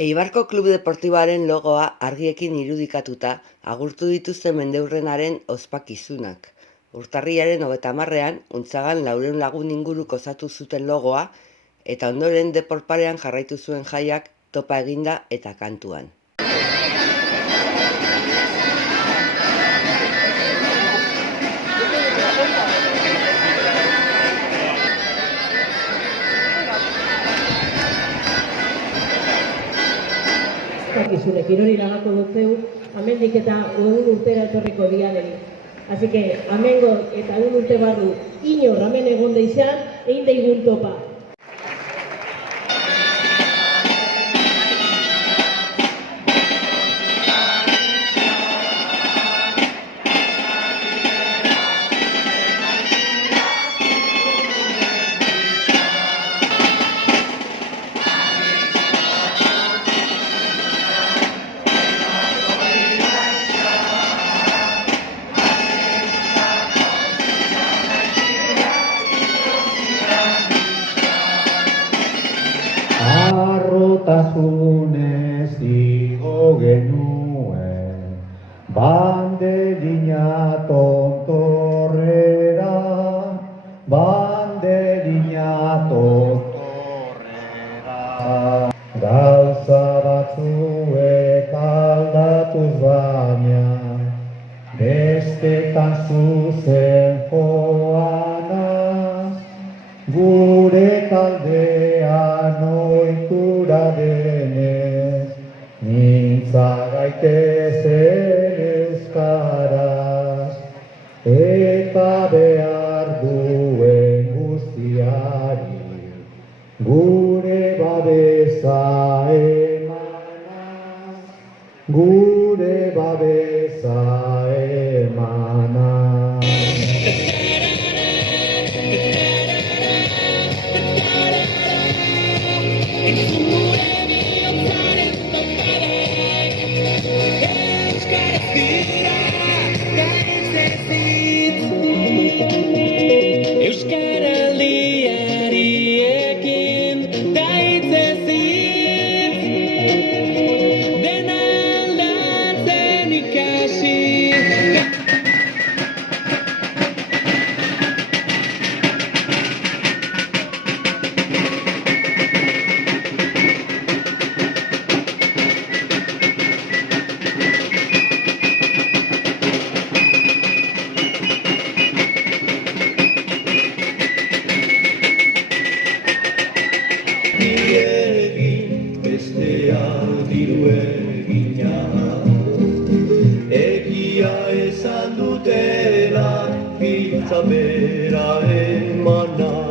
Eibarko Klub Deportiboaren logoa argiekin irudikatuta agurtu dituzte mendeurrenaren ospakizunak. Urtarrilaren 30ean Untzagan 400 lagun inguruk osatu zuten logoa eta ondoren Depor Parean jarraitu zuen jaiak topa eginda eta kantuan. Zure kirori lagako dutzeu, amendik eta egun urtera etorriko diaderi. Así que, amengo eta egun urte barru, inor amen egon deixan, egin deigun topa. Arrotasunez igo genuen, banderina tontorrera, banderina tontorrera. Gauza batzuek aldatuz baina, bestetan zuzen joanaz, gure taldean ohitura denez, mintza gaitezen euskaraz, eta behar duen guztiari, gure babesa emanaz, gure babesa emanaz. Euskaraldiariekin daitzezik, dena aldatzen ikasi. Egia esan dutela, giltza bera emana.